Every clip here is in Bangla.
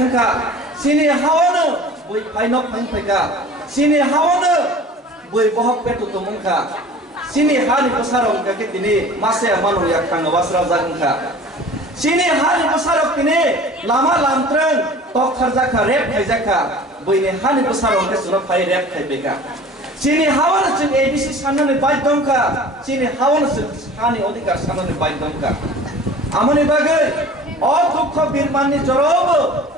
hangka sini hawana bui painok hangka sini hawana bui bohok petu tumungka sini hani pasarong kake tini masya manu yak tanga wasra hangka sini hani pasarok tini lama lamtrang tok kharjaka rep khaijaka bui ne hani pasarong ke sura pai rep khaibeka sini hawana chung ABC sanane baidongka sini hawana chung hani odikar sanane baidongka amoni bagai o dukho birmanni jorobo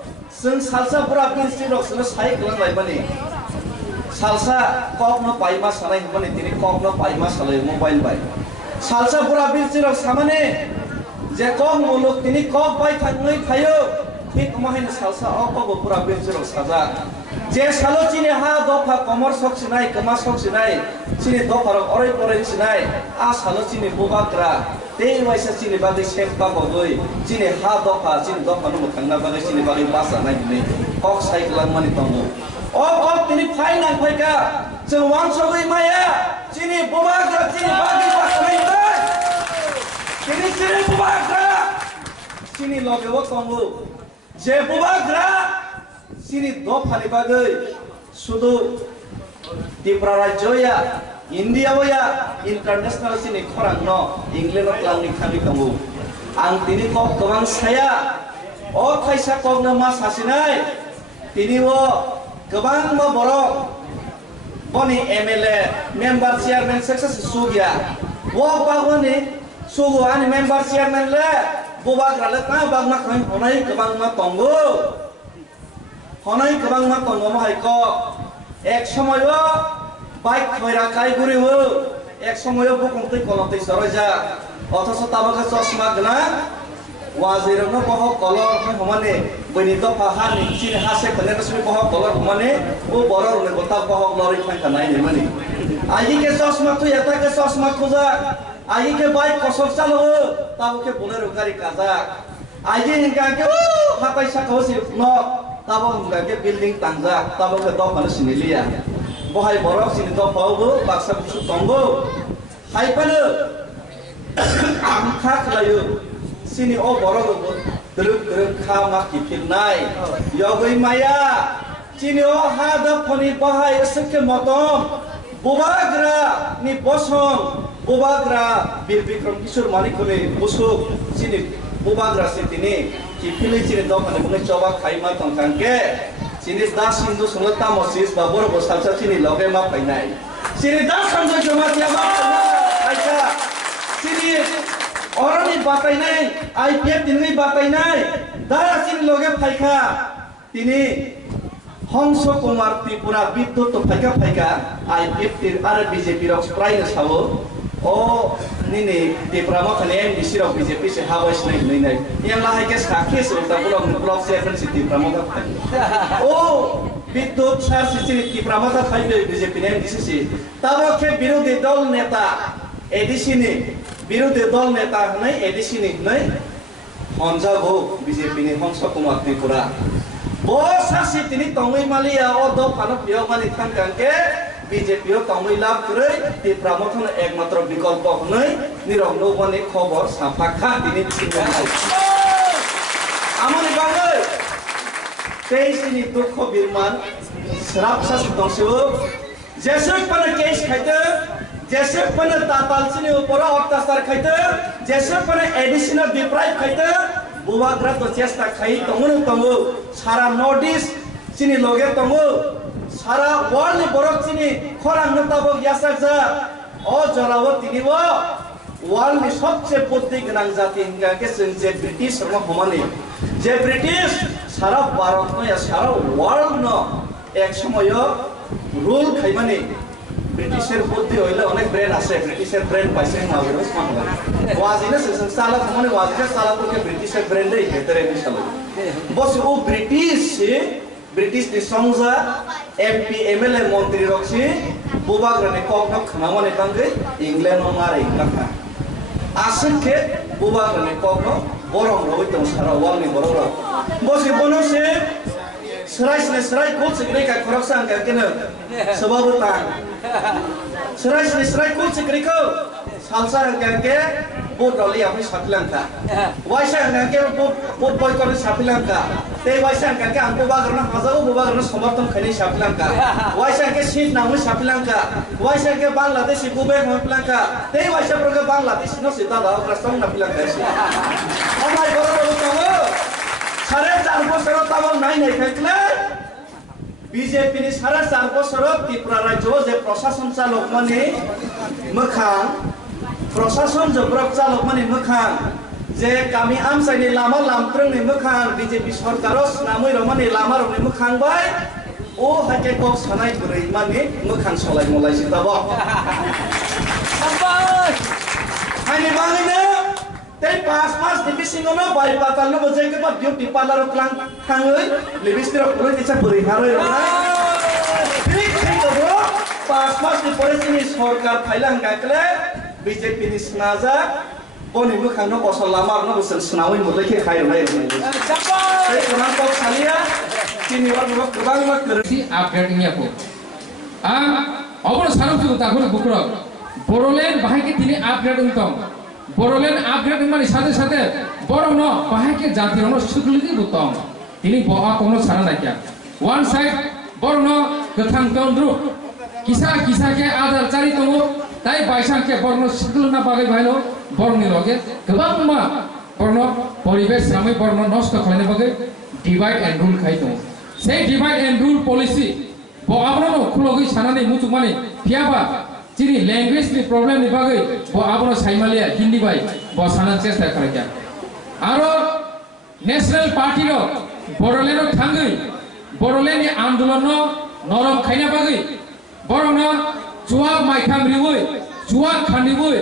जों सालसा पुरा पिनस्ट्री रक सनो साइ कलम लाइबानि सालसा कक न पाइमा सालाय हबनि तिनि कक न पाइमा सालाय मोबाइल बाय सालसा पुरा पिनस्ट्री रक सामाने जे कक मुलुक तिनि कक बाय थांनै थायो थिक माहायन सालसा अ कक पुरा पिनस्ट्री रक साजा जे सालो चिनि हा दफा कमर सकसिनाय कमा सकसिनाय चिनि दफा रक अरै परै सिनाय आ सालो चिनि बुबाग्रा ते वाइसा चिनि बागै सेम्पा बगै चिनि हा दफा चिनि दफा नु थांना बागै चिनि बागै बासा नाय दिनै कक साइक्लां मानि दङो अ तिनि फाइनाल फाइका जों वांसगै माया चिनि बुबाग्रा चिनि बागै बासा नाय चिनि बुबाग्रा चिनि लगेव दङो जे बुबाग्रा चिनि दफानि बागै सुदु Tripura राज्यया India ya international sini korang no England lang ni kami kamu ang tini kok kawang saya oh kaisa kok nama sasinai tini wo kawang mo borok boni MLA member chairman success sugya wo bagoni sugu ani member chairman le bubak ralat na bag ma kami honai kawang ma tongo hai ko ek সময় বাইক কইরা কাই ঘুরিব এক সময় বুকুংতে কলতে সরজা অথচ তাবাকে চশমা গনা ওয়াজিরনো বহ কলর হমানে বনি তো পাহানি চিন হাসে কনে কসমি বহ কলর হমানে ও বড়র নে গতা বহ লরি ফাঁকা নাই নে মানে আই কে চশমা তুই এটা কে চশমা খোঁজা আই কে বাইক কসর চালো তাবকে বলের গাড়ি কাজা আই কে হিংকা কে হাতাই সাকা হসি ন তাবো হিংকা কে বিল্ডিং তাংজা তাবকে দফানো সিনিলিয়া বহাই বরক চিনি দফাওবো বাক্সা বুসু দंगो হাইপানো আমখা খলাयो চিনি ও বরক দ্রুক দ্রুক খামা কিফিলনাই ইয়গৈ মায়া চিনি ও হা দফনি বহাই এসকে মতম বুবাগ্রা নি বসম বুবাগ্রা বীর বিক্রম কিশোর মানিকনে বুসুক চিনি বুবাগ্রা সে তিনি কিফিলে চিনি দফনি বনে চবা Khaimah তংকাংকে Sini das Hindu sunata mosis babur bosalsa sini loge ma painai. Sini das sanjay joma tiama aisa. Sini orang ni batai nai, IPF tini batai nai. Dara sini loge paika. Tini Hongso Kumar Tripura Bidut to paika IPF tir are BJP rok spray na sawo. Oh nini di pramokan MDC rok BJP se hawais nai. Yang lahai kes kaki sulta blok 7 city pramokan. Oh বিদ্যুৎ সার সিস্টেমে কি প্রমাতা খাইবে বিজেপি নেম দিছে তাবকে বিরোধী দল নেতা এডিসিনি বিরোধী দল নেতা নাই এডিসিনি নাই হনজাগো বিজেপি নি হংস কুমার ত্রিপুরা বস হাসি তিনি তংই মালিয়া ও দ ফানো প্রিয় মানি থাঙ্কাকে বিজেপি ও তংই লাভ করে ত্রিপুরা মতন একমাত্র বিকল্প নাই নিরগ্ন বনে খবর সাফাখা তিনি আমনি বাঙাই Sini dukho birman serap sas dongsiu jesek pana case khaite jesek pana tatal sini upora octasar khaite jesek pana additional deprive khaite bubagra to chesta khai tongu sara notice sini loge tongu sara world ni borok sini khorang ntabok yasakja o jorawo tini wo world ni sobche buddhi gnang jati hinga ke je british rama homani je british সারা ভারত নয় সারা ওয়ার্ল্ড ন এক সময় রুল খাইমানি ব্রিটিশের বুদ্ধি হইলে অনেক ব্রেন আছে ব্রিটিশের ব্রেন পাইছে মাগরস মানলা ওয়াজিনা সেসন সালা মানে ওয়াজিনা সালা তো কে ব্রিটিশের ব্রেন দেই ভেতরে মিশাল বস ও ব্রিটিশ নি সংজা এমপি এমএলএ মন্ত্রী রক্ষি বুবাগ্রানে কক খানামানে কাঙ্গে ইংল্যান্ড মারে কাকা আসনকে বুবাগ্রানে cock borong roi tong sara wal ni borong bosi bonose serai kol sekre ka korok sang ka kena sebab utang serai kol sekre ko salsa ka ke boat rally apa Safilangka. Waisa kan ke boat boy kau Safilangka. Tei waisa kan ke angku bagarna hazaru bagarna समर्थन खनी Safilangka. Waisa ke seat namu Safilangka. Waisa ke Bangladesh ibu be Safilangka. Tei waisa pergi Bangladesh no sita dah rastang Safilangka. Amai baru kamu. 4.5 বছর তাও নাই নাই থাকলে বিজেপি नि 4.5 বছর ত্রিপুরা রাজ্য যে প্রশাসন চালক মানে মখান প্রশাসন জব্রক চালক মানে মখান যে কামি আমসাইনি লামা লামত্রংনি মখান বিজেপি সরকারও নামই রমানি লামা রনি মখান বাই ও হাকে কক সানাই করে মানে মখান সলাই মলাই সিতাব সাবাস আইনি বাঙিনে Tei pas di singono bai patal no bojai ke pat beauty parlor klang thangoi libistir puri disa puri haroi rona ঠিক ঠিক bro pas di polisi sorkar thailang gakle BJP ni snaza boni mukhang no osol lamar no bosel snawi mulai ke khai rai sai kurang kok salia kini war no kubang mak si upgrading ya ko obor saram tu ta khole bukro borolen bahai ke tini upgrading tong Borolen upgrade মানে সাথে সাথে বড় ন বাহাকে জাতির ন সুকলিতি বুতম তিনি বআ কোন সারা নাইয়া ওয়ান সাইড বড় ন গথাং তন্দ্রু কিসা কে আদার চারি তম তাই বাইসাকে বর্ণ সুকলনা বাগে ভাইলো বর্ণি লগে গোবাং মা বর্ণ পরিবেশ সামে বর্ণ নষ্ট খাইনে বাগে ডিভাইড এন্ড রুল খাইতো সেই ডিভাইড এন্ড রুল পলিসি বআবরন খুলগই সানানি মুতু মানে ফিয়াবা Ciri language ni problem ni bagai, bo abro Saimalia Hindi bai, bo sanan cesta kerja. Aro National Party lo, Boroleno thangai, Borolen ni andolan no norom khaina bagai, Borona cuak maikam riwoi, cuak khandiwoi,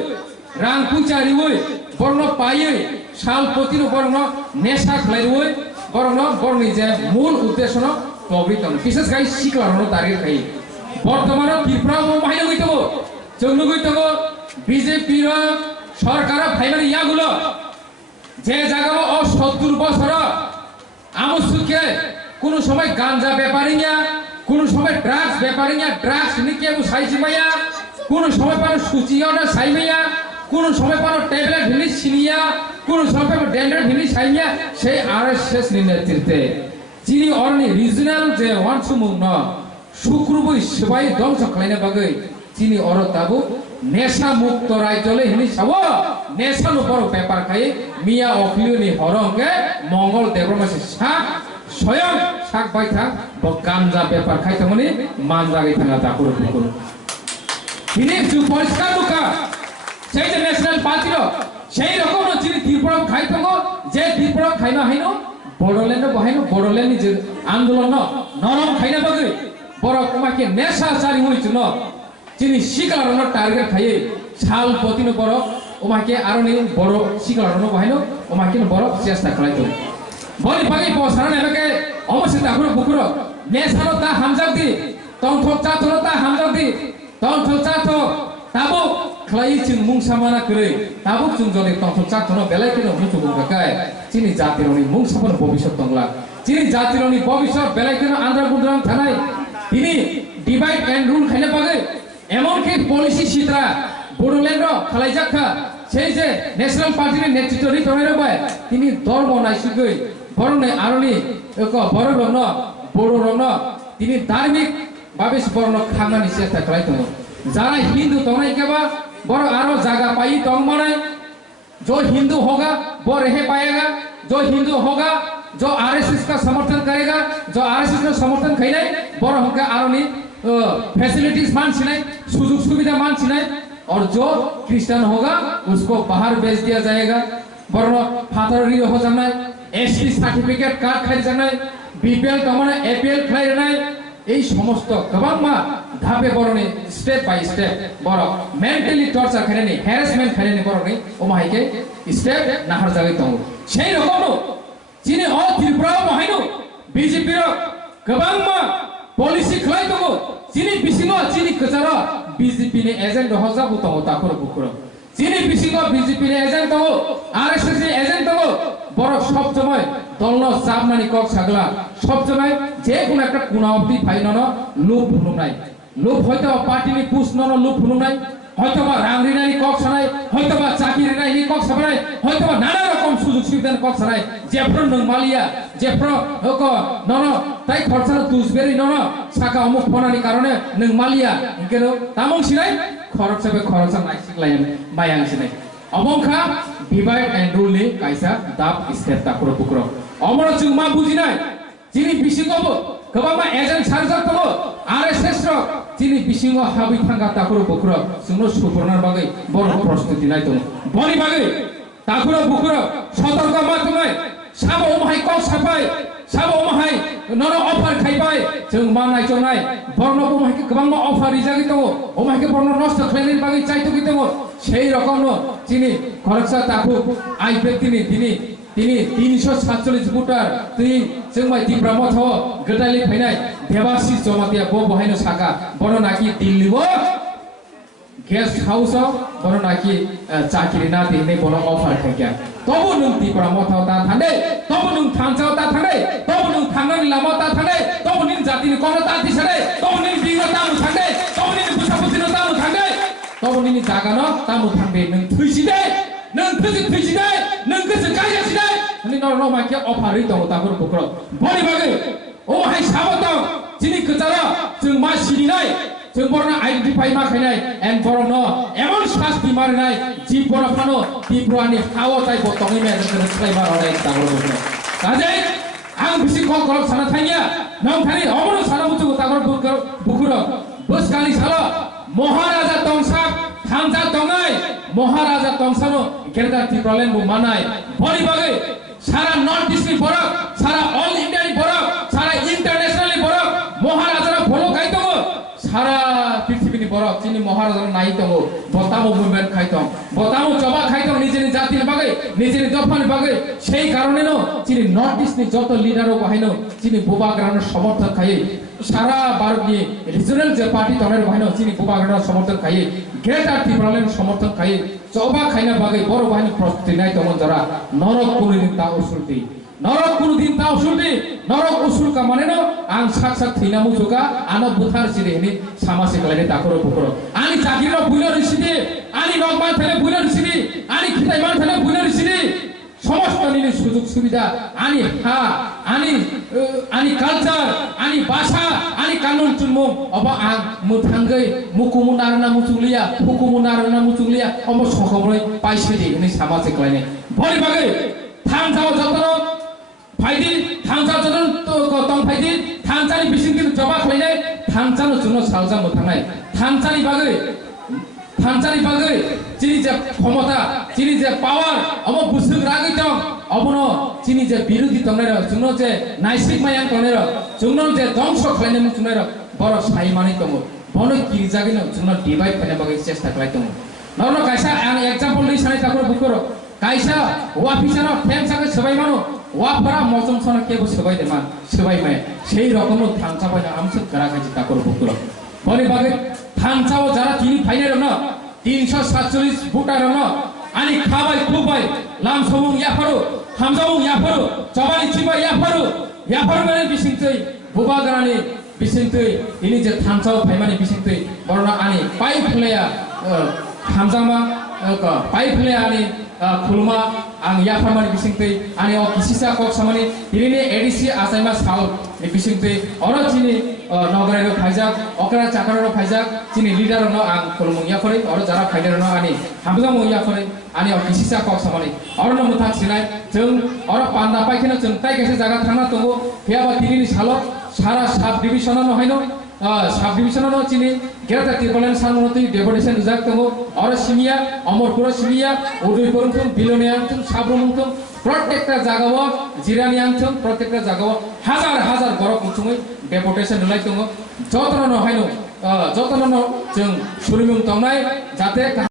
rang puja riwoi, Borno payai, sal potino Borno nesa khlaiwoi, Borno Borni je mul uddesho no tobritam. Bises gai siklarno target khai. বর্তমানে ত্রিপুরা মহিলা গইতব জঙ্গল গইতব বিজেপি র সরকার ফাইনালি ইয়াগুলো যে জায়গা ও 70 বছর আমসুকে কোন সময় গাঞ্জা ব্যাপারীয়া কোন সময় ড্রাগস ব্যাপারীয়া ড্রাগস নিকে সাইজি মাইয়া কোন সময় পার সুচিয়াটা সাইমাইয়া কোন সময় পার ট্যাবলেট ভিনি সিনিয়া কোন সময় পার ডেন্ডার ভিনি সাইমিয়া সেই আরএসএস নেতৃত্বে যিনি অরনি রিজিনাল যে ওয়ানসুমুং ন শুক্রবই সবাই ধ্বংস খাইনে বাগৈ চিনি অর তাবু নেশা মুক্ত রাজ্যলে হিনি সাব নেশার উপর পেপার খাই মিয়া অখিলিনি হরংকে মঙ্গল দেবরমাসে শাক স্বয়ং শাক বাই থাক গাঞ্জা পেপার খাইতে মানে মানজাগৈ থাকা তাকুর বুকুর তিনি পরিষ্কার দুকা সেই যে ন্যাশনাল পার্টির সেই রকম চিনি ত্রিপুরা খাই থাকো যে ত্রিপুরা খাইনা হাইনো বড়োল্যান্ড বহাইনো বড়োল্যান্ড যে আন্দোলন নরম খাইনা বাগৈ বড় কুমাকে নেশা চারি হইছিল যিনি শিকারন টার্গেট খাইয়ে ছাল পতিন বড় ওমাকে আরনি বড় শিকারন বাহাইনো ওমাকে বড় চেষ্টা খাইতো বলি পাগি পসারন এলাকে অবশ্য তাকুর বুকুর নেশানো তা হামজাক দি তংথক চাথর তা হামজাক দি তংথক চাথ তাবো খাই চিং মুং সামানা করে তাবো চুং জলে তংথক চাথর বেলাই কেন মুতু বুকাকাই যিনি জাতিরনি মুং সামানা ভবিষ্যৎ তংলা যিনি জাতিরনি ভবিষ্যৎ বেলাই কেন আন্ধ্রা গুন্দ্রাম থানায় তিনি ডিভাইড এন্ড রুল খাইলে পাগে এমনকি পলিসি সিত্রা বড়োল্যান্ড খালাইজাখা সেই যে ন্যাশনাল পার্টির নেতৃত্ব নি তরাইরা বাই তিনি ধর্ম নাইসুগৈ বরনে আরনি এক বড় রন বড় রন তিনি ধার্মিক ভাবে বর্ণ খানানি চেষ্টা খাইতো যারা হিন্দু তনাই কেবা বড় আরো জায়গা পাই তং মানাই जो हिंदू होगा वो रह पाएगा जो हिंदू होगा जो आरएसएस का समर्थन करेगा जो आरएसएस का समर्थन खाई बड़ होगा आरोनी फैसिलिटीज मान छिनाई सुजुग सुविधा मान छिनाई और जो क्रिश्चियन होगा उसको बाहर भेज दिया जाएगा बड़ फादर हो जाना एसटी सर्टिफिकेट कार्ड खाई जाना बीपीएल कमाना एपीएल खाई जाना এই সমস্ত গবাংমা ধাপে বরণে স্টেপ বাই স্টেপ বড় মেন্টালি টর্চার খাইনি হ্যারাসমেন্ট খাইনি বরণে ও মাইকে স্টেপ নাহার জায়গায় দङ সেই রকম চিনি অ ত্রিপুরা মহাইনো বিজেপি র গবাংমা পলিসি খাই দङ চিনি বিসিং চিনি কচার বিজেপি নি এজেন্ট হজাবু দङ তাকর বুকুর চিনি বিসিং বিজেপি নি এজেন্ট দङ আরএসএস নি এজেন্ট দङ বড় সব সময় দলন চাপনানি কক ছাগলা সব সময় যে কোনো একটা কোনা অবধি ফাইনন লোভ ভুলুম নাই লোভ হয়তো পার্টি নি পুষ নন লোভ ভুলুম নাই হয়তোবা রাং রিনানি কক সানাই হয়তোবা চাকরি রিনানি কক সানাই হয়তোবা নানা রকম সুযোগ সুবিধার কক সানাই যেফ্র নং মালিয়া যেফ্র হক নন তাই খরচা তুসবেরি নন সাকা অমুক ফনানি কারণে নং মালিয়া কেন তামং সিনাই খরচা নাইসিকলাই মায়াং সিনাই অমংখা divide and rule ni kaisa dap step takro bukro omoro chung ma bujinai chini bisingo kobama agent sarjar tobo RSS ro chini bisingo habi thanga takro bukro sungno supornar bagai boro prostuti nai to boni bagai takro bukro sotorko matumai sabo omhai kok sapai sabo omhai nono offer khaibai chung manai chonai borno omhai ke kobang offer rijagi to omhai ke borno nosto khlainir bagai chaito ki to সেই রকম চিনি খরচা তাকু আই ব্যক্তিনি তিনি 347 বুটার তুই जोंमाय दिब्रा मथ गदालि फैनाय देवासी जमातिया बो बहायनो साका बनो नाकि दिल्लीबो गेस्ट हाउस बनो नाकि चाकरि ना दिने बनो अफार खायगा तबो नों दिब्रा मथ ता थाने तबो नों थांचाव ता थाने तबो नों थांनानि लामा ता थाने तबो नों जातिनि कोन ता दिसने तबो नों दिनो ता थांने तबो नों बुसाबुसिनो ता थांने तबो नों जागानो ता थांबे नों थैसिदे नों थैसिदे नों गोसो गायसिदे नि न माके अफारै दङ ताफोर बक्र बनि बागै ओ हाय साबत जिनि खोतारा जों मा सिरिनाय जों बरना आइडेन्टिफाइ मा खायनाय एन्ड बरन एमन शास्ति मारनाय जि बरफानो दिब्रानि हाव ताइ बतङै मे जों स्लाइ मारनाय ताफोर बक्र काजे आं बिसि कल कल साना थाइया नों थानि अमन साना बुथु ताफोर बक्र बसकानि साला महाराजा तंसा थांजा दङै महाराजा तंसानो गेरदा तिब्रालेन बु मानाय बनि बागै सारा नॉर्थ ईस्ट नि बरफ सारा ऑल इंडिया नि बरफ सारा इंटरनेशनल नि बरफ महाराजा फलो खाइतो सारा पृथ्वी नि बरफ चिनि महाराजा नाइतो बतामो मुभमेंट खाइतो बतामो जबा खाइतो निजेनि जातिनि बागै निजेनि दफानि बागै সেই কারণে ন চিনি নর্থ ইস্ট नि যত লিডারও বাহাইनो চিনি বুবাগ্রানের সমর্থন খাই সারা ভারতनि রিজনাल যে পার্টি তনের বাহাইनो চিনি বুবাগ্রানের সমর্থন খাই গ্রেটার ত্রিপুরালেন সমর্থন খাই जबा खाइना बागै बर बाहायनो प्रस्तुति नाय तमन जरा नरक कुनुदिन ता उसुलति नरक कुनुदिन ता उसुलति नरक उसुलका माने न आं साक्षात थैना मुजुगा आनो बुथार सिरि हेनि सामासे गलायने ताकरो बुकरो आनि जागिरो बुइनो रिसिदि आनि नगमा थले बुइनो रिसिदि आनि खिताइमान थले बुइनो रिसिदि समस्त निनि सुजुग सुबिदा आनि हा आनि कालचार आनि भाषा आनि कानुन चुनमु अब आं मुथांगै मुकुमु नारना मुचुलिया फुकुमु नारना मुचुलिया अम सखमै पाइसेदि नि सामाजिक लायने भरि बागै थांजाव जतन फाइदि थांजा जतन तंग फाइदि थांजानि बिसिंनि जबा खलायनाय थांजानो जुनो सालजा मुथांनाय थांजानि बागै चिनि जे क्षमता चिनि जे पावर अब बुसुग रागै दं अबनो चिनि जे बिरोधी तंगनेर जुनो जे नाइसिक मायां तंगनेर जुनो जे ध्वंस खलायनाय मुचुनेर बर साइमानि दङ बनो किरिजागिनो जुनो डिवाइड खाने बागै चेष्टा खालाय दङ नरनो कायसा आं एग्जाम्पल दै सानै ताकर बुकरो कायसा वा फिसानो फेमसाके सबाय मानो वा परा मौसम सना केबो सबाय देमा सबाय माय সেই রকম थांचाबायना आमसे करा कायसा ताकर बुकरो बनि बागै थांचाव जरा तिनि फाइनेर न 347 बुटार न आनि खाबाय खुबाय लामसमुं याफारो हामजामुं याफारो जबानि चिबाय याफारो माने बिसिंतै बुबाग्रानि बिसिंतै इनि जे थांचाव फाइमानि बिसिंतै बरना आनि पाइफलेया हामजामा पाइफलेया आनि खुलमा आं याफारमानि बिसिंतै आनि अ किसिसा कक सामानि इनि एडिसि आसाइमा साल नि बिसिंतै अरो चिनि नगरेरो फाइजाक अकरा चाकरेरो फाइजाक चिनि लिडार न आं खुलमुं याफारै अरो जारा फाइदार न आनि हामजामुं याफारै आनि अ किसिसा कक सामानि अरो न मुथाक सिनाय जों अरो पान्दा पाइखेनो जों ताइ केसे जागा थांना दंगो फेयाबा तिनि सालो सारा सब डिभिजन न हैनो सब डिभिजन न चिनि गेरता तिरपलेन सानमति डेपुटेशन जाक दंगो अरो सिमिया अमरपुर सिमिया उदयपुरथुम बिलोनियाथुम साब्रमुथुम प्रत्येकटा जागाव जिरानियाथुम प्रत्येकटा जागाव हाजार बरफ मुथुमै डेपुटेशन नुलाय दंगो जतन न हैनो जतन न जों सुरिमुं तंनाय जाते